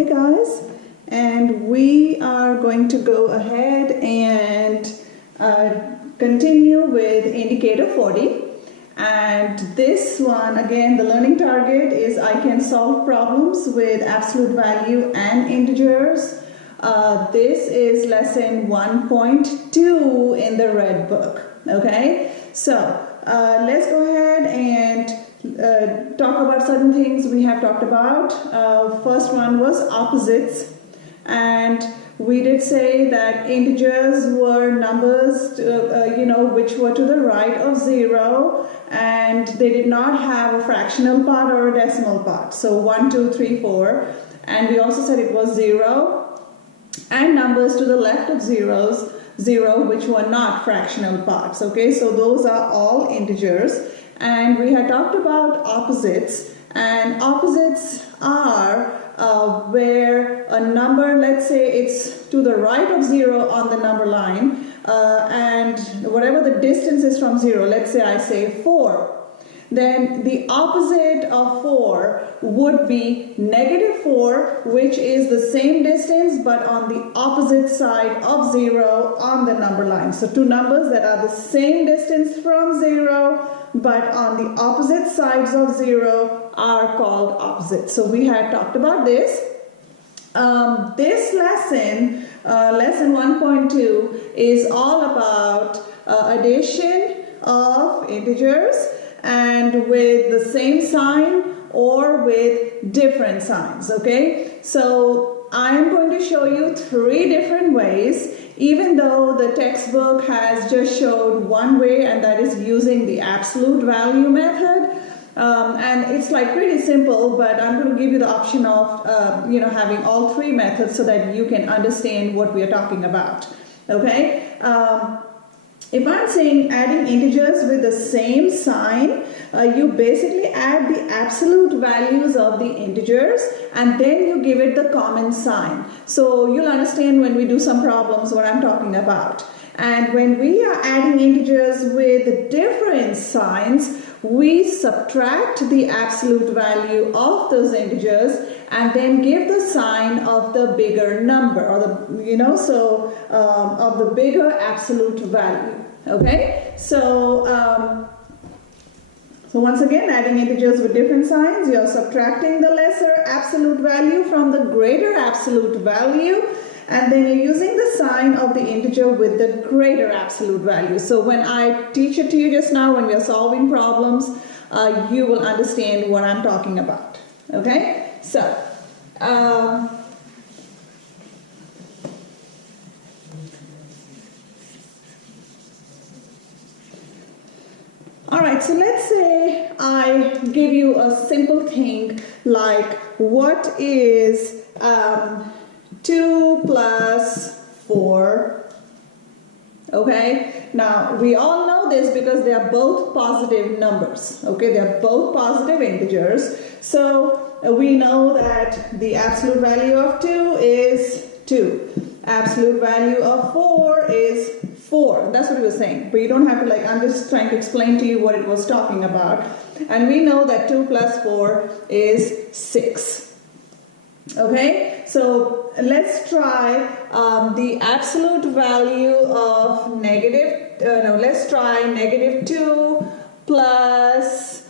Hey guys, and we are going to go ahead and continue with indicator 40. And this one, again, the learning target is I can solve problems with absolute value and integers. This is lesson 1.2 in the red book. Okay, so let's go ahead and talk about certain things we have talked about. First one was opposites, and we did say that integers were numbers which were to the right of 0, and they did not have a fractional part or a decimal part. So 1, 2, 3, 4, and we also said it was 0, and numbers to the left of 0 which were not fractional parts. Okay, so those are all integers. And we had talked about opposites, and opposites are where a number, let's say it's to the right of 0 on the number line, and whatever the distance is from 0, let's say I say 4, then the opposite of 4 would be -4, which is the same distance but on the opposite side of 0 on the number line. So two numbers that are the same distance from 0 but on the opposite sides of 0 are called opposites. So we had talked about this. This lesson, lesson 1.2, is all about addition of integers, and with the same sign or with different signs. Okay, so I am going to show you 3 different ways, even though the textbook has just showed one way, and that is using the absolute value method. And it's like pretty simple, but I'm going to give you the option of having all 3 methods so that you can understand what we are talking about. Okay, if I'm saying adding integers with the same sign, you basically add the absolute values of the integers and then you give it the common sign. So you'll understand when we do some problems what I'm talking about. And when we are adding integers with different signs, we subtract the absolute value of those integers and then give the sign of the bigger number, or the of the bigger absolute value. Okay, so once again, adding integers with different signs, you are subtracting the lesser absolute value from the greater absolute value, and then you're using the sign of the integer with the greater absolute value. So when I teach it to you just now, when we are solving problems, you will understand what I'm talking about. Okay, so alright, so let's say I give you a simple thing like, what is 2 plus 4? Okay, now we all know this because they are both positive numbers. Okay, they are both positive integers. So we know that the absolute value of 2 is 2. Absolute value of 4 is 4. That's what he was saying. But you don't have to, I'm just trying to explain to you what it was talking about. And we know that 2 plus 4 is 6. Okay, so let's try the absolute value of let's try -2 plus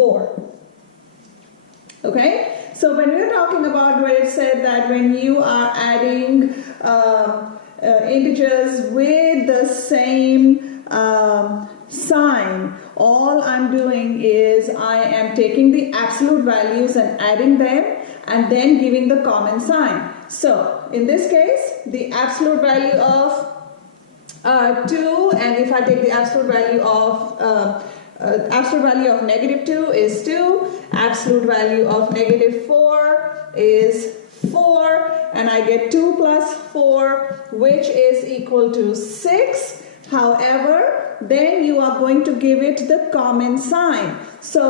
-4. Okay, so when we're talking about where it said that when you are adding integers with the same sign, all I'm doing is I am taking the absolute values and adding them and then giving the common sign. So in this case, the absolute value of 2, and if I take the absolute value of -2 is 2, absolute value of -4 is 4, and I get 2 plus 4, which is equal to 6. However, then you are going to give it the common sign. So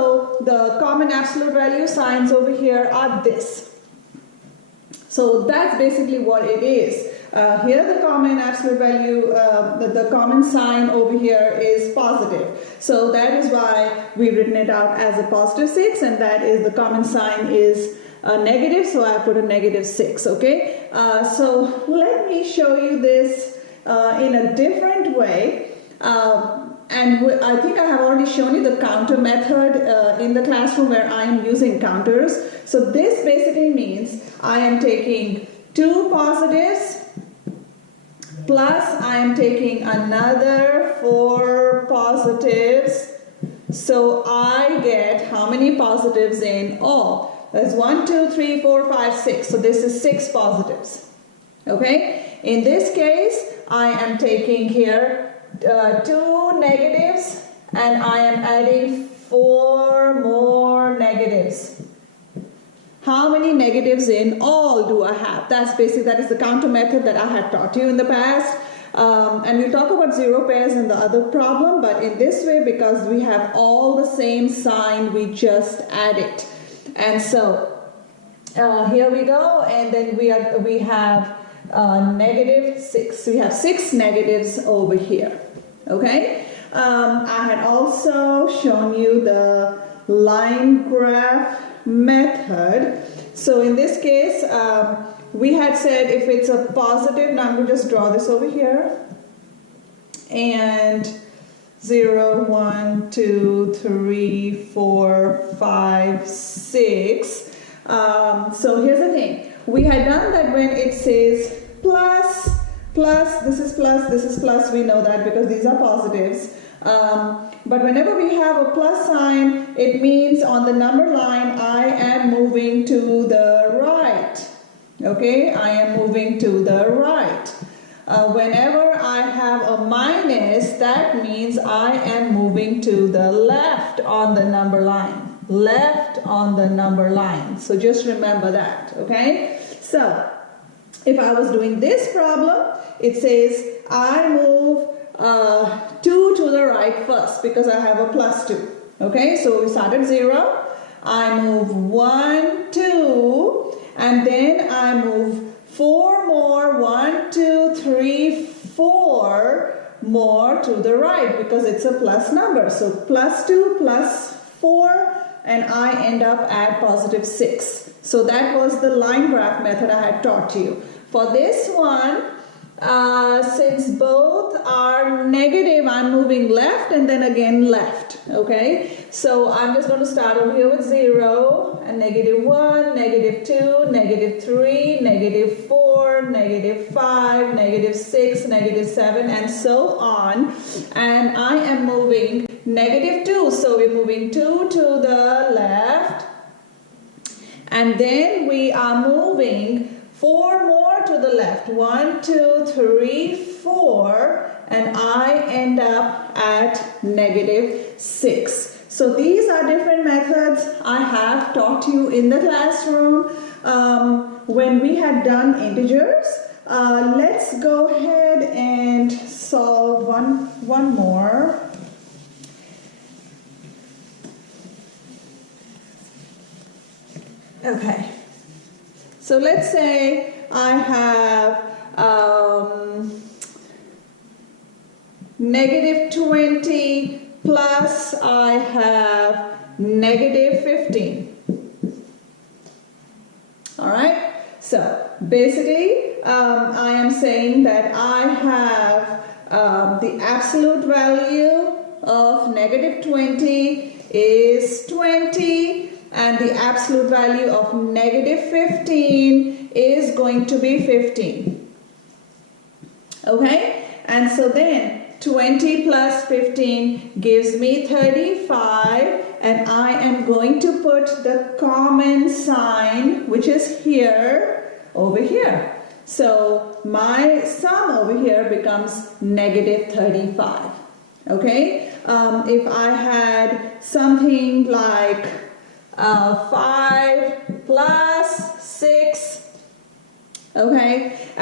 the common absolute value signs over here are this. So that's basically what it is. Here the common absolute value, the common sign over here is positive. So that is why we've written it out as a +6, and that is the common sign is a negative, so I put a -6, okay? So let me show you this in a different way. I think I have already shown you the counter method in the classroom where I am using counters. So this basically means I am taking 2 positives plus I am taking another 4 positives. So I get how many positives in all? That's 1, 2, 3, 4, 5, 6. So this is 6 positives. Okay? In this case, I am taking here 2 negatives and I am adding 4 more negatives. How many negatives in all do I have? That is the counter method that I had taught you in the past. And we'll talk about zero pairs in the other problem, but in this way, because we have all the same sign, we just add it. And so here we go, and then we have -6. We have 6 negatives over here. Okay? I had also shown you the line graph method. So in this case, we had said if it's a positive, now I'm going to just draw this over here. And 0, 1, 2, 3, 4, 5, 6. So here's the thing. We had done that when it says plus, this is plus, we know that because these are positives. But whenever we have a plus sign, it means on the number line, I am moving to the right. Okay, I am moving to the right. Whenever I have a minus, that means I am moving to the left on the number line. Left on the number line. So just remember that, okay? So, if I was doing this problem, it says I move 2 to the right first because I have a +2. Okay, so we start at 0. I move 1, 2, and then I move 4 more, 1, 2, 3, 4 more to the right because it's a plus number. So +2 plus 4, and I end up at +6. So that was the line graph method I had taught you. For this one, since both are negative, I'm moving left and then again left. Okay, so I'm just going to start over here with 0 and -1, -2, -3, -4, -5, -6, -7, and so on. And I am moving -2, so we're moving 2 to the left, and then we are moving 4 more to the left. 1, 2, 3, 4, and I end up at -6. So these are different methods I have taught you in the classroom when we had done integers. Let's go ahead and solve one more. Okay, so let's say I have -20 plus I have -15. All right, so basically I am saying that I have the absolute value of -20 is 20. And the absolute value of -15 is going to be 15. Okay? And so then 20 plus 15 gives me 35, and I am going to put the common sign, which is here, over here. So my sum over here becomes -35. Okay? If I had something like 5 plus 6, okay,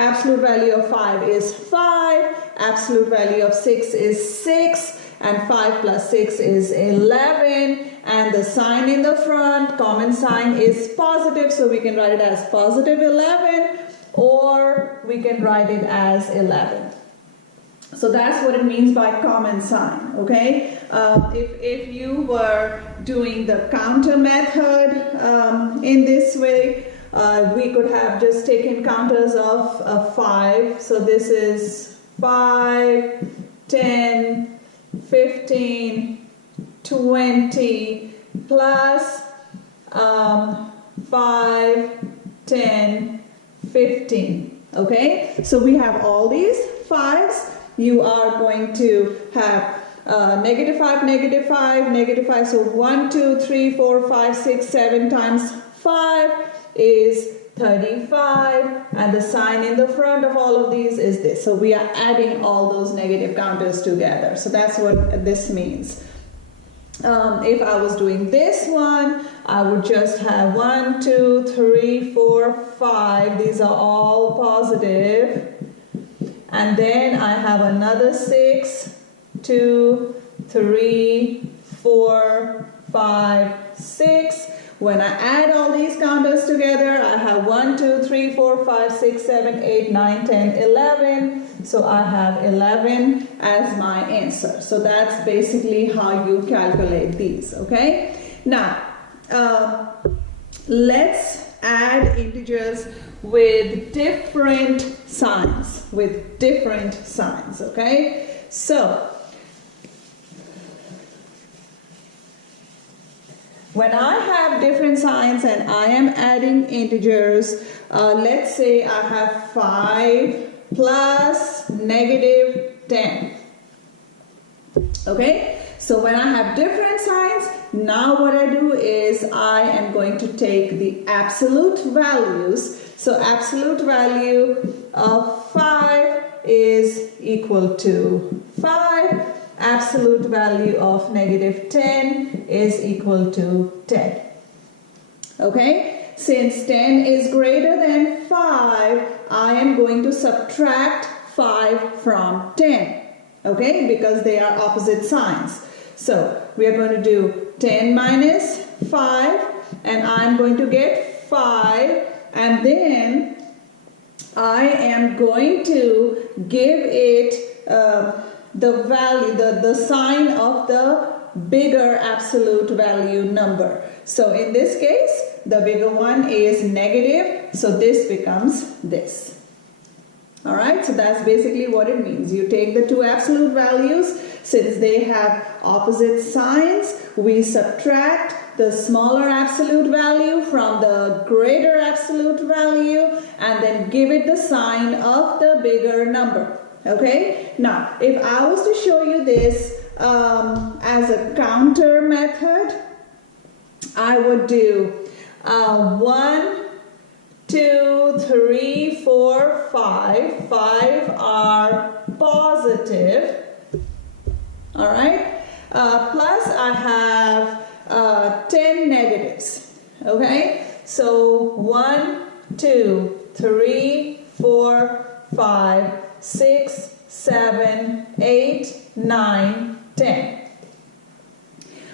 absolute value of 5 is 5, absolute value of 6 is 6, and 5 plus 6 is 11, and the sign in the front, common sign, is positive, so we can write it as +11, or we can write it as 11. So that's what it means by common sign, okay? If you were doing the counter method in this way, we could have just taken counters of 5. So this is 5, 10, 15, 20 plus 5, 10, 15. Okay, so we have all these 5s. You are going to have negative 5, negative 5, negative 5. So 1, 2, 3, 4, 5, 6, 7 times 5 is 35, and the sign in the front of all of these is this. So we are adding all those negative counters together. So that's what this means. If I was doing this one, I would just have 1, 2, 3, 4, 5. These are all positive. And then I have another 6, 2, 3, 4, 5, 6. When I add all these counters together, I have 1, 2, 3, 4, 5, 6, 7, 8, 9, 10, 11. So I have 11 as my answer. So that's basically how you calculate these, okay? Now, let's add integers with different signs, okay? So, when I have different signs and I am adding integers, let's say I have 5 plus negative 10. Okay, so when I have different signs, now what I do is I am going to take the absolute values. So absolute value of 5 is equal to 5. Absolute value of negative 10 is equal to 10. Okay, since 10 is greater than 5, I am going to subtract 5 from 10. Okay, because they are opposite signs. So we are going to do 10 minus 5, and I'm going to get 5, and then I am going to give it the value, the sign of the bigger absolute value number. So in this case, the bigger one is negative, so this becomes this. Alright, so that's basically what it means. You take the two absolute values, since they have opposite signs, we subtract the smaller absolute value from the greater absolute value and then give it the sign of the bigger number. Okay, now if I was to show you this as a counter method, I would do 1, 2, 3, 4, 5. 5 are positive. All right. Plus I have 10 negatives. Okay. So 1, 2, 3, 4, 5, 6, 7, 8, 9, 10.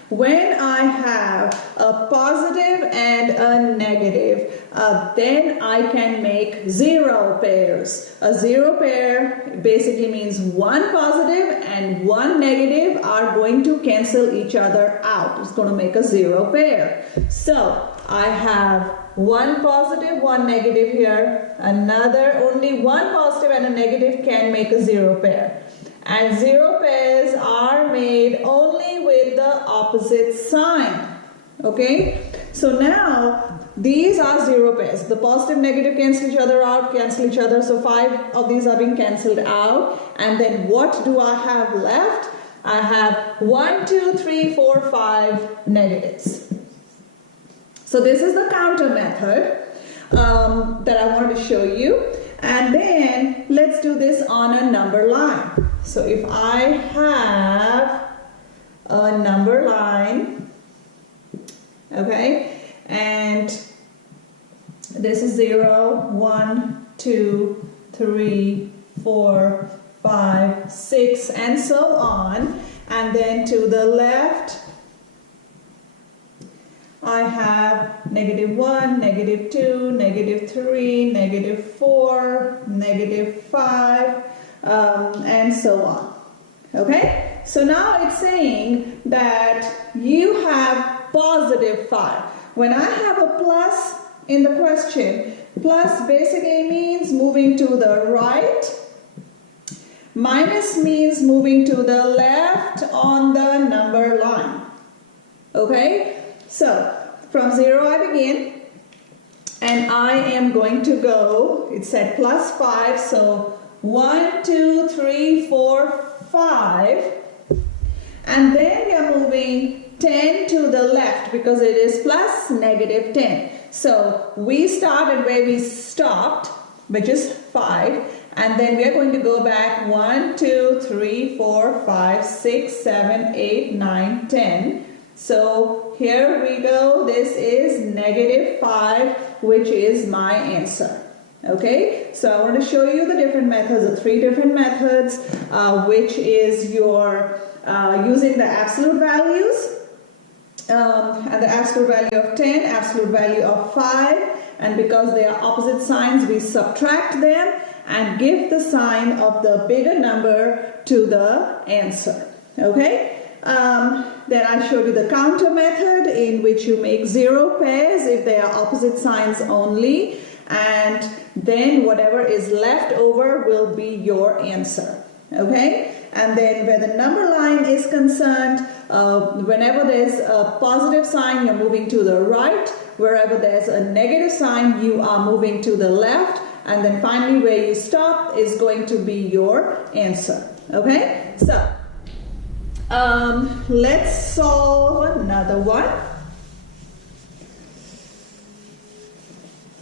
When I have a positive and a negative, then I can make 0 pairs. A 0 pair basically means one positive and one negative are going to cancel each other out. It's going to make a 0 pair. So I have one positive, one negative here. Only one positive and a negative can make a 0 pair. And 0 pairs are made only with the opposite sign. Okay? So now these are 0 pairs. The positive negative cancel each other out, cancel each other. So 5 of these are being cancelled out. And then what do I have left? I have 1, 2, 3, 4, 5 negatives. So this is the counter method that I wanted to show you. And then let's do this on a number line. So if I have a number line, okay, and this is 0, 1, 2, 3, 4, 5, 6, and so on. And then to the left, I have negative 1, negative 2, negative 3, negative 4, negative 5, and so on. Okay? So now it's saying that you have positive 5. When I have a plus in the question, plus basically means moving to the right. Minus means moving to the left on the number line. Okay? So, from 0 I begin. And I am going to go, it said plus 5, so 1, 2, 3, 4, 5. And then we are moving 10 to the left because it is plus negative 10. So we started where we stopped, which is 5. And then we are going to go back 1, 2, 3, 4, 5, 6, 7, 8, 9, 10. So here we go. This is negative 5, which is my answer. Okay, so I want to show you the different methods, the 3 different methods, which is your using the absolute values, and the absolute value of 10, absolute value of 5, and because they are opposite signs, we subtract them and give the sign of the bigger number to the answer. Okay. Then I showed you the counter method, in which you make 0 pairs if they are opposite signs only, and then whatever is left over will be your answer. Okay, and then where the number line is concerned, whenever there's a positive sign, you're moving to the right. Wherever there's a negative sign, you are moving to the left. And then finally where you stop is going to be your answer. Okay, so let's solve another one.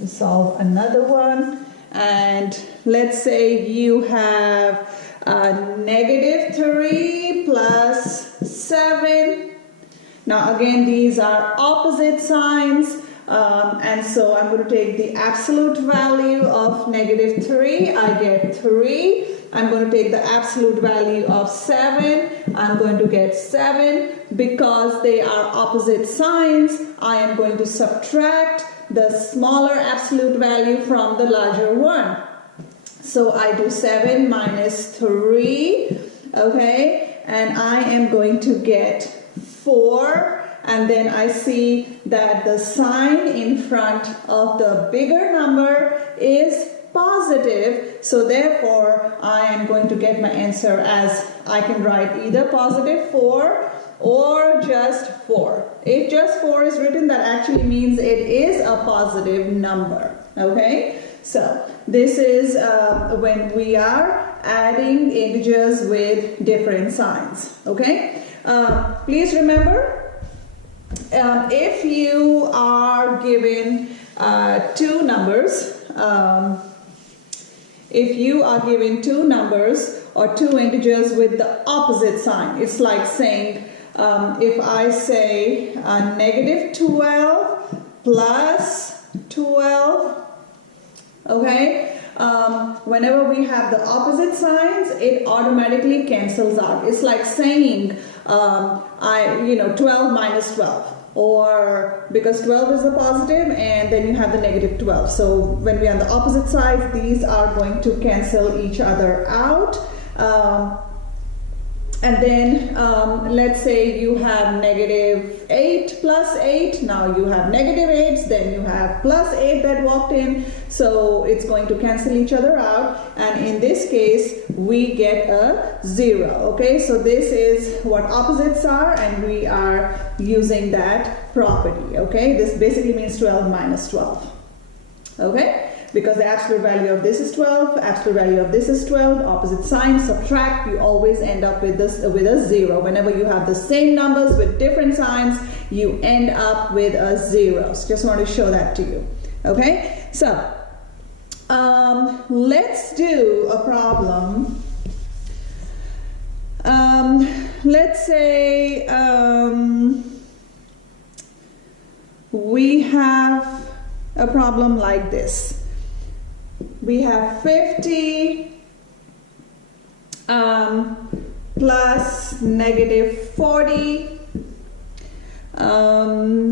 Solve another one, and let's say you have negative 3 plus 7. Now again, these are opposite signs, and so I'm going to take the absolute value of negative 3. I get 3. I'm going to take the absolute value of 7. I'm going to get 7. Because they are opposite signs, I am going to subtract the smaller absolute value from the larger one. So I do 7 minus 3, okay, and I am going to get 4, and then I see that the sign in front of the bigger number is positive, so therefore I am going to get my answer as I can write either positive 4 or just 4. If just 4 is written, that actually means it is a positive number. Okay, so this is when we are adding integers with different signs. Okay, please remember, if you are given 2 numbers, if you are given 2 numbers or 2 integers with the opposite sign, it's like saying, if I say negative 12 plus 12, okay, whenever we have the opposite signs, it automatically cancels out. It's like saying, 12 minus 12. Or because 12 is a positive and then you have the negative 12. So when we are on the opposite sides, these are going to cancel each other out. And then let's say you have negative 8 plus 8. Now you have negative 8s, then you have plus 8 that walked in. So it's going to cancel each other out. And in this case, we get a 0. Okay, so this is what opposites are, and we are using that property. Okay, this basically means 12 minus 12. Okay. Because the absolute value of this is 12, absolute value of this is 12, opposite sign, subtract, you always end up with this with a 0. Whenever you have the same numbers with different signs, you end up with a 0. So just want to show that to you. Okay, so let's do a problem. Let's say we have a problem like this. We have 50 plus negative 40.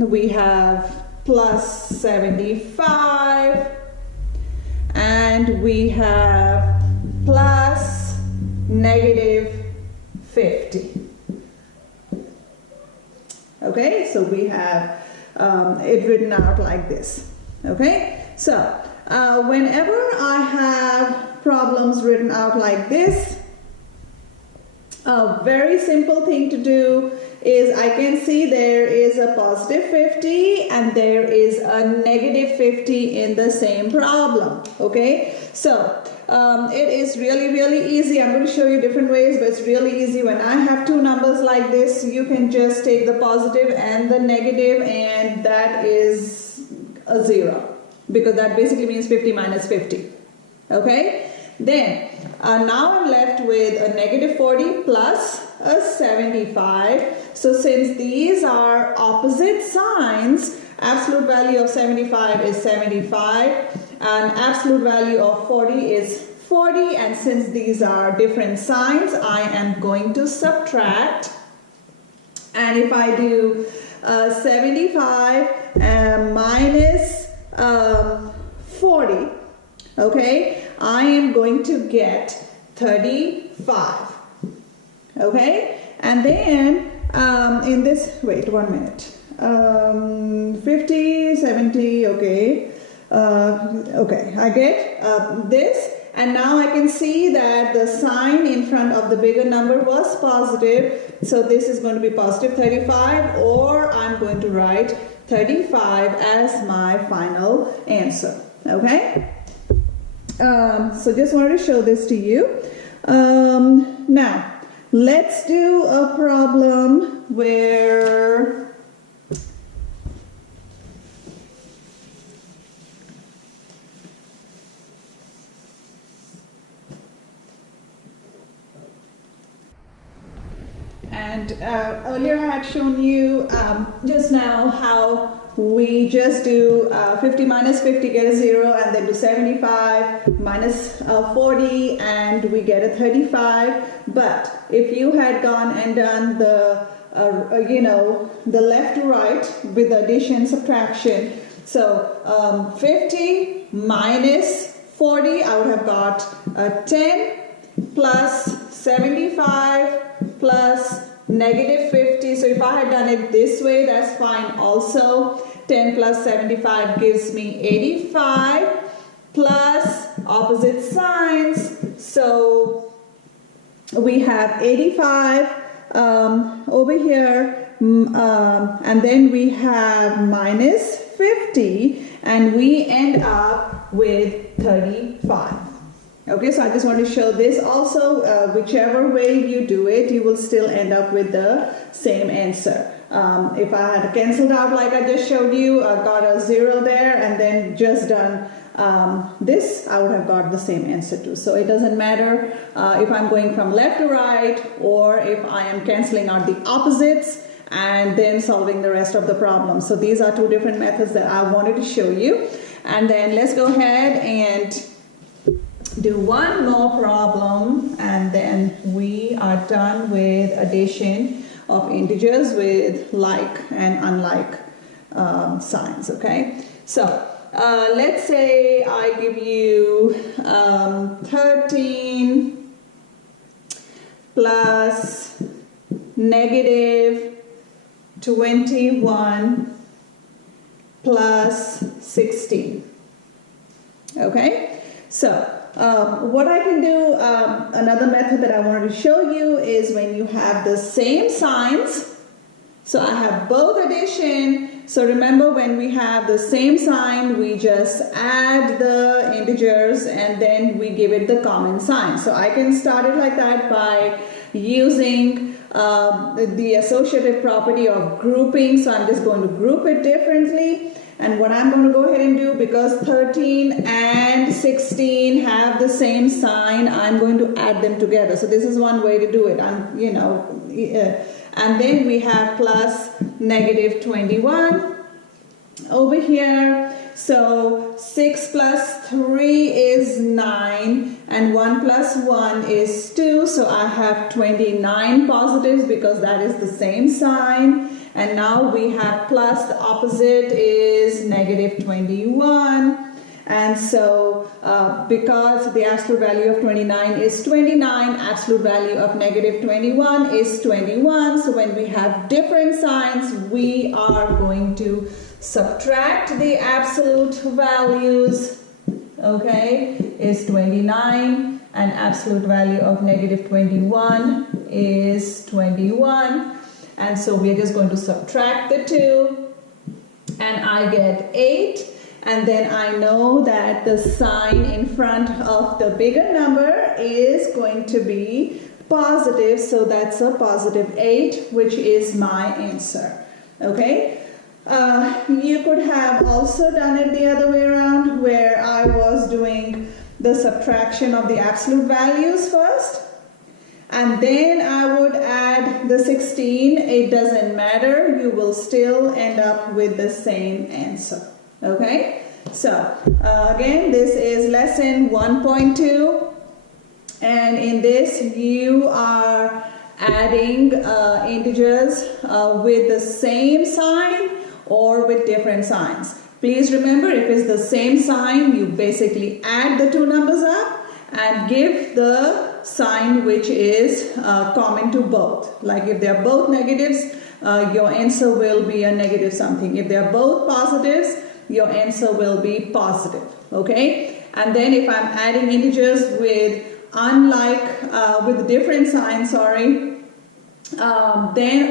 We have plus 75. And we have plus negative 50. Okay, so we have it written out like this. Okay, so whenever I have problems written out like this, a very simple thing to do is I can see there is a positive 50 and there is a negative 50 in the same problem. Okay, so it is really easy. I'm going to show you different ways, but it's really easy. When I have two numbers like this, you can just take the positive and the negative, and that is a 0, because that basically means 50 minus 50. Okay, then now I'm left with a negative 40 plus a 75. So since these are opposite signs, absolute value of 75 is 75 and absolute value of 40 is 40, and since these are different signs, I am going to subtract. And if I do 75 minus 40, okay, I am going to get 35. Okay, and then in this, wait 1 minute, 50, 70, okay, okay, I get this, and now I can see that the sign in front of the bigger number was positive, so this is going to be positive 35, or I'm going to write 35 as my final answer. Okay, so just wanted to show this to you. Now let's do a problem where earlier I had shown you just now how we just do 50 minus 50, get a 0, and then do 75 minus 40 and we get a 35. But if you had gone and done the the left to right with addition, subtraction, so 50 minus 40, I would have got 10 plus 75 plus negative 50. So if I had done it this way, that's fine also. 10 plus 75 gives me 85 plus opposite signs. So we have 85 over here, and then we have minus 50, and we end up with 35. Okay, so I just want to show this also. Whichever way you do it, you will still end up with the same answer. If I had cancelled out like I just showed you, I got a 0 there, and then just done this, I would have got the same answer too. So it doesn't matter if I'm going from left to right, or if I am cancelling out the opposites and then solving the rest of the problem. So these are two different methods that I wanted to show you. And then let's go ahead and do one more problem, and then we are done with addition of integers with like and unlike signs. Okay, so let's say I give you 13 plus negative 21 plus 16. Okay, so what I can do, another method that I wanted to show you is when you have the same signs. So I have both addition. So remember, when we have the same sign, we just add the integers and then we give it the common sign. So I can start it like that by using the associative property of grouping. So I'm just going to group it differently. And what I'm going to go ahead and do, because 13 and 16 have the same sign, I'm going to add them together. So this is one way to do it. And then we have plus negative 21 over here. So 6 plus 3 is 9, and 1 plus 1 is 2. So I have 29 positives because that is the same sign. And now we have plus, the opposite is negative 21. And so because the absolute value of 29 is 29, absolute value of negative 21 is 21. So when we have different signs, we are going to subtract the absolute values, okay, is 29, and absolute value of negative 21 is 21. And so we are just going to subtract the two, and I get 8. And then I know that the sign in front of the bigger number is going to be positive, so that's a positive 8, which is my answer. Okay? You could have also done it the other way around, where I was doing the subtraction of the absolute values first, and then I would add the 16. It doesn't matter, you will still end up with the same answer. Okay, so again, this is lesson 1.2, and in this you are adding integers with the same sign or with different signs. Please remember, if it's the same sign, you basically add the two numbers up and give the sign which is common to both. Like if they are both negatives, your answer will be a negative something. If they are both positives, your answer will be positive. Okay? And then if I'm adding integers with with different signs, then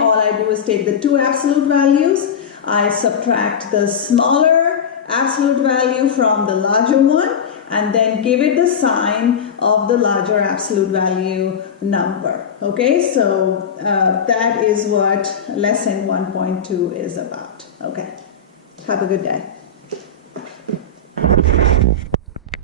all I do is take the two absolute values, I subtract the smaller absolute value from the larger one, and then give it the sign of the larger absolute value number. Okay, so that is what lesson 1.2 is about. Okay, have a good day.